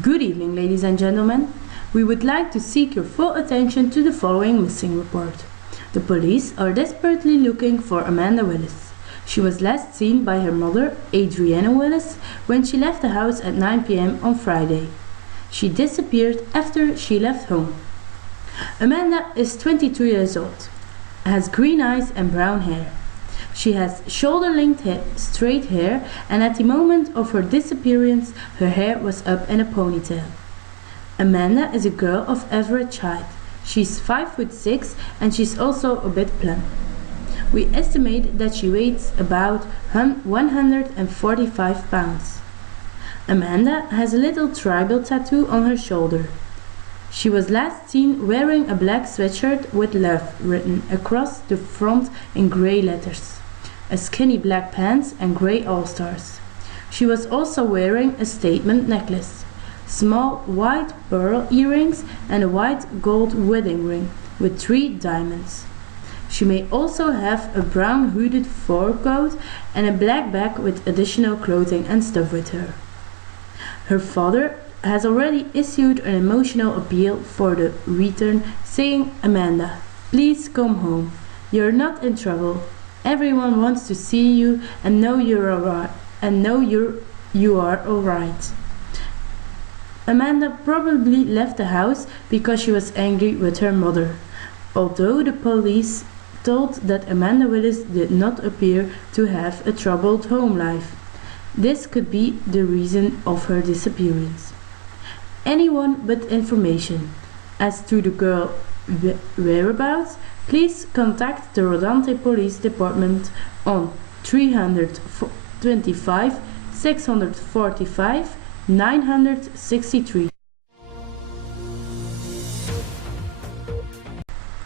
Good evening, ladies and gentlemen. We would like to seek your full attention to the following missing report. The police are desperately looking for Amanda Willis. She was last seen by her mother, Adriana Willis, when she left the house at 9 p.m. on Friday. She disappeared after she left home. Amanda is 22 years old, has green eyes and brown hair. She has shoulder-length straight hair, and at the moment of her disappearance, her hair was up in a ponytail. Amanda is a girl of average height. She's 5'6" and she's also a bit plump. We estimate that she weighs about 145 pounds. Amanda has a little tribal tattoo on her shoulder. She was last seen wearing a black sweatshirt with love written across the front in grey letters, a skinny black pants and grey all-stars. She was also wearing a statement necklace, small white pearl earrings and a white gold wedding ring with 3 diamonds. She may also have a brown hooded fur coat and a black bag with additional clothing and stuff with her. Her father has already issued an emotional appeal for the return, saying, "Amanda, please come home. You're not in trouble. Everyone wants to see you and know you are alright." Amanda probably left the house because she was angry with her mother, although the police told that Amanda Willis did not appear to have a troubled home life. This could be the reason of her disappearance. Anyone but information as to the girl's whereabouts, please contact the Rodante Police Department on 325 645 963.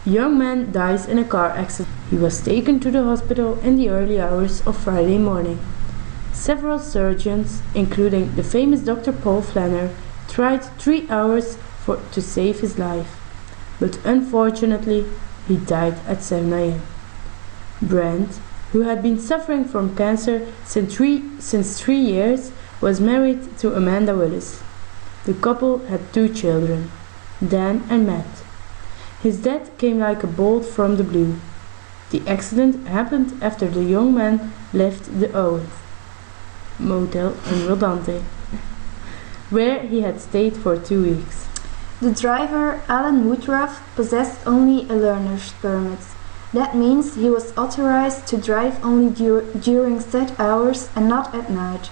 Young man dies in a car accident. He was taken to the hospital in the early hours of Friday morning. Several surgeons, including the famous Dr. Paul Flanner, tried 3 hours to save his life, but unfortunately he died at 7 a.m. Brand, who had been suffering from cancer since 3 years, was married to Amanda Willis. The couple had 2 children, Dan and Matt. His death came like a bolt from the blue. The accident happened after the young man left the Owen motel in Rodante, where he had stayed for 2 weeks. The driver, Alan Woodruff, possessed only a learner's permit. That means he was authorized to drive only during set hours and not at night.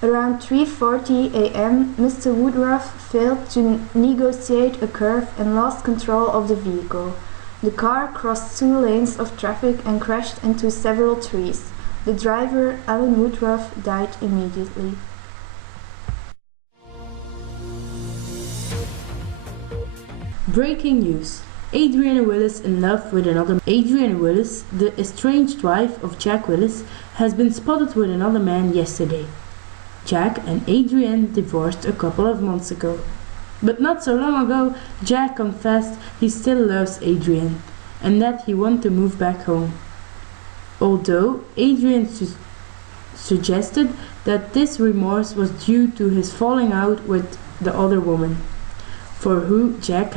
Around 3:40 a.m., Mr. Woodruff failed to negotiate a curve and lost control of the vehicle. The car crossed 2 lanes of traffic and crashed into several trees. The driver, Alan Woodruff, died immediately. Breaking news. Adriana Willis in love with another. Adriana Willis, the estranged wife of Jack Willis, has been spotted with another man yesterday. Jack and Adrienne divorced a couple of months ago. But not so long ago, Jack confessed he still loves Adrienne and that he wants to move back home. Although Adrienne suggested that this remorse was due to his falling out with the other woman, for who Jack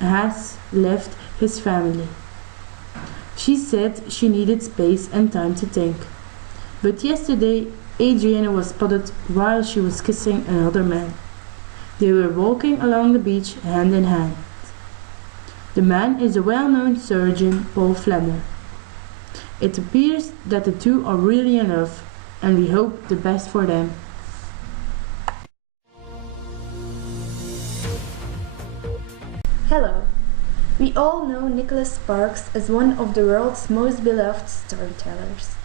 has left his family. She said she needed space and time to think. But yesterday, Adriana was spotted while she was kissing another man. They were walking along the beach hand in hand. The man is a well-known surgeon, Paul Flanner. It appears that the two are really in love, and we hope the best for them. Hello. We all know Nicholas Sparks as one of the world's most beloved storytellers.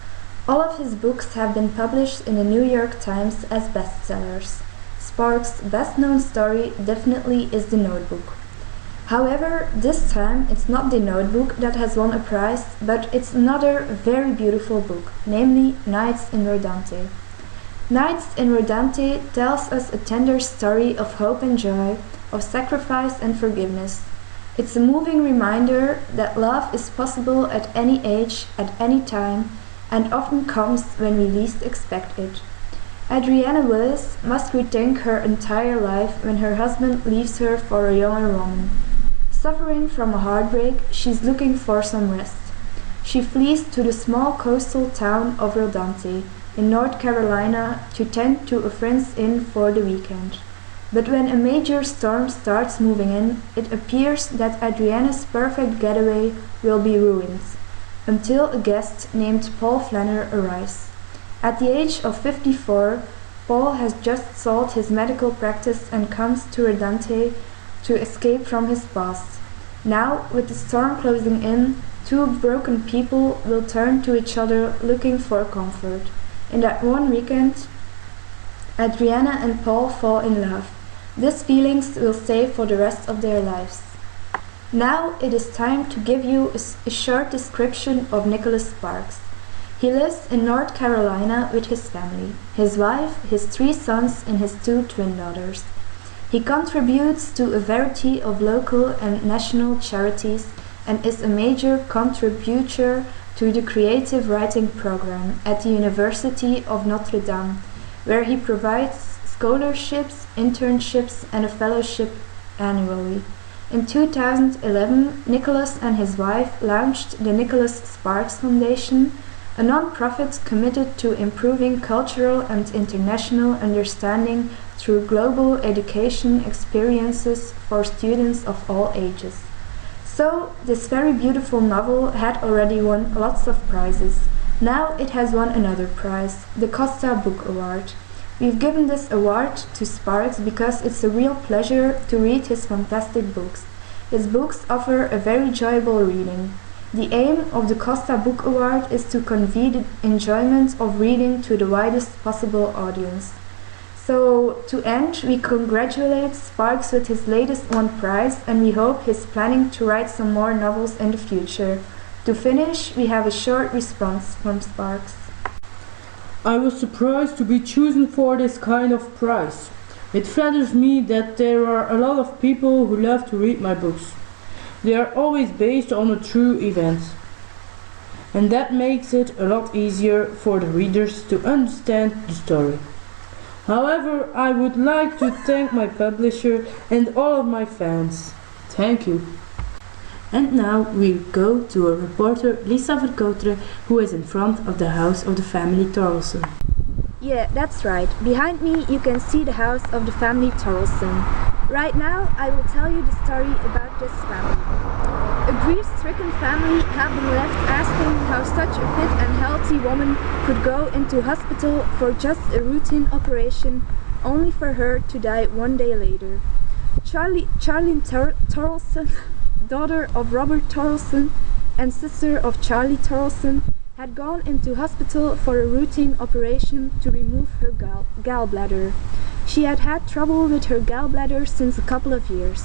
All of his books have been published in the New York Times as bestsellers. Sparks' best-known story definitely is The Notebook. However, this time it's not The Notebook that has won a prize, but it's another very beautiful book, namely Nights in Rodante. Nights in Rodante tells us a tender story of hope and joy, of sacrifice and forgiveness. It's a moving reminder that love is possible at any age, at any time, and often comes when we least expect it. Adriana Willis must rethink her entire life when her husband leaves her for a younger woman. Suffering from a heartbreak, she's looking for some rest. She flees to the small coastal town of Rodante in North Carolina to tend to a friend's inn for the weekend. But when a major storm starts moving in, it appears that Adriana's perfect getaway will be ruined, until a guest named Paul Flanner arrives. At the age of 54, Paul has just sold his medical practice and comes to Rodante to escape from his past. Now, with the storm closing in, two broken people will turn to each other looking for comfort. In that one weekend, Adriana and Paul fall in love. These feelings will stay for the rest of their lives. Now it is time to give you a short description of Nicholas Sparks. He lives in North Carolina with his family, his wife, his 3 sons and his 2 twin daughters. He contributes to a variety of local and national charities and is a major contributor to the creative writing program at the University of Notre Dame, where he provides scholarships, internships and a fellowship annually. In 2011, Nicholas and his wife launched the Nicholas Sparks Foundation, a non-profit committed to improving cultural and international understanding through global education experiences for students of all ages. So, this very beautiful novel had already won lots of prizes. Now it has won another prize, the Costa Book Award. We've given this award to Sparks because it's a real pleasure to read his fantastic books. His books offer a very enjoyable reading. The aim of the Costa Book Award is to convey the enjoyment of reading to the widest possible audience. So, to end, we congratulate Sparks with his latest won prize and we hope he's planning to write some more novels in the future. To finish, we have a short response from Sparks. I was surprised to be chosen for this kind of prize. It flatters me that there are a lot of people who love to read my books. They are always based on a true event. And that makes it a lot easier for the readers to understand the story. However, I would like to thank my publisher and all of my fans. Thank you. And now we go to our reporter Lisa Verkouteren, who is in front of the house of the family Torelson. Yeah, that's right. Behind me you can see the house of the family Torelson. Right now I will tell you the story about this family. A grief-stricken family have been left asking how such a fit and healthy woman could go into hospital for just a routine operation only for her to die one day later. Charlene Torelson, daughter of Robert Torelson and sister of Charlie Torelson, had gone into hospital for a routine operation to remove her gallbladder. She had had trouble with her gallbladder since a couple of years.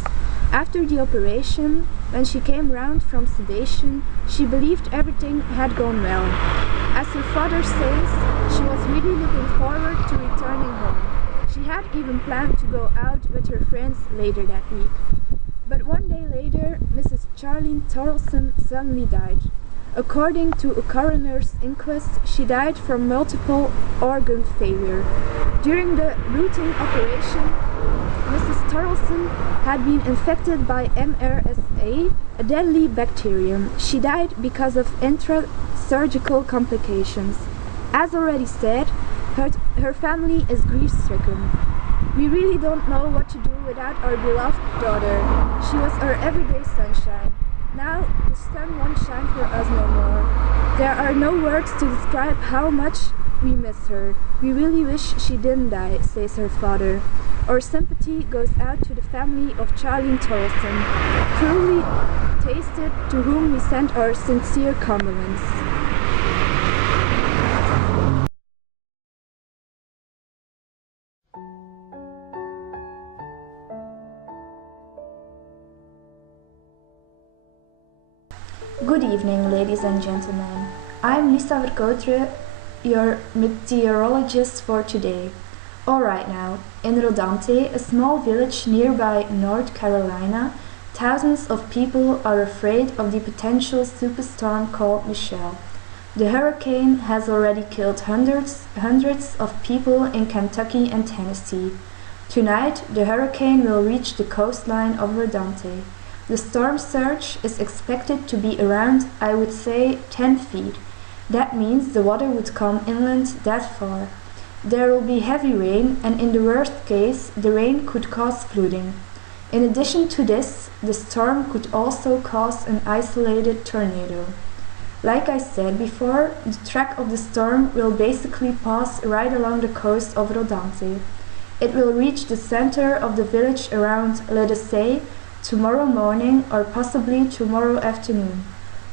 After the operation, when she came round from sedation, she believed everything had gone well. As her father says, she was really looking forward to returning home. She had even planned to go out with her friends later that week. But one day later, Mrs. Charlene Torelson suddenly died. According to a coroner's inquest, she died from multiple organ failure. During the routine operation, Mrs. Torelson had been infected by MRSA, a deadly bacterium. She died because of intra-surgical complications. As already said, her family is grief-stricken. We really don't know what to do without our beloved daughter. She was our everyday sunshine. Now the sun won't shine for us no more. There are no words to describe how much we miss her. We really wish she didn't die, says her father. Our sympathy goes out to the family of Charlene Torelson, truly tasted, to whom we send our sincere condolence. Good evening, ladies and gentlemen. I'm Lisa Verkouteren, your meteorologist for today. Alright now, in Rodante, a small village nearby North Carolina, thousands of people are afraid of the potential superstorm called Michelle. The hurricane has already killed hundreds of people in Kentucky and Tennessee. Tonight, the hurricane will reach the coastline of Rodante. The storm surge is expected to be around, I would say, 10 feet. That means the water would come inland that far. There will be heavy rain, and in the worst case, the rain could cause flooding. In addition to this, the storm could also cause an isolated tornado. Like I said before, the track of the storm will basically pass right along the coast of Rodante. It will reach the center of the village around, let us say, tomorrow morning or possibly tomorrow afternoon.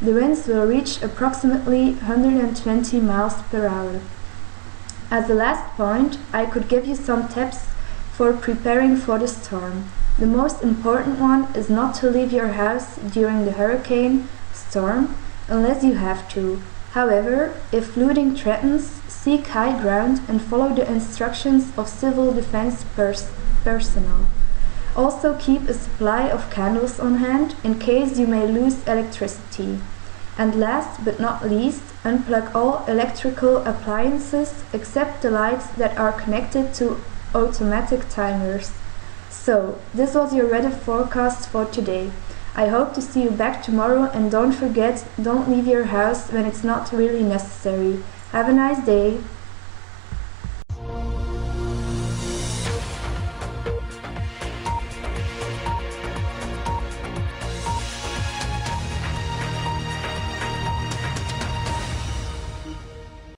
The winds will reach approximately 120 miles per hour. As a last point, I could give you some tips for preparing for the storm. The most important one is not to leave your house during the hurricane storm unless you have to. However, if flooding threatens, seek high ground and follow the instructions of civil defense personnel. Also keep a supply of candles on hand in case you may lose electricity. And last but not least, unplug all electrical appliances except the lights that are connected to automatic timers. So, this was your weather forecast for today. I hope to see you back tomorrow, and don't forget, don't leave your house when it's not really necessary. Have a nice day.